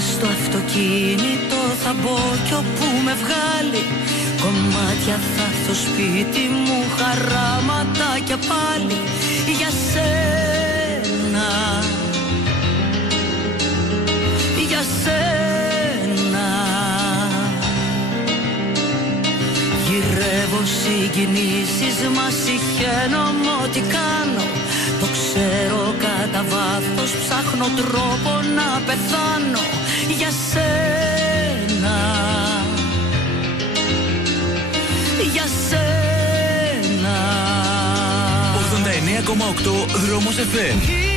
στο αυτοκίνητο θα μπω κι όπου με βγάλει. Κομμάτια θα έρθω σπίτι μου, χαράματα και πάλι για σένα, για σένα. Γυρεύω συγκινήσεις, μα συχαίνω μ' ό,τι κάνω. Το ξέρω κατά βάθος, ψάχνω τρόπο να πεθάνω για σένα, για σένα. 89,8 Δρόμος FM.